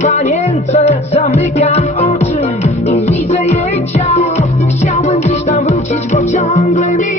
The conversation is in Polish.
panience. Zamykam oczy i widzę jej ciało. Chciałbym dziś tam wrócić, bo ciągle mi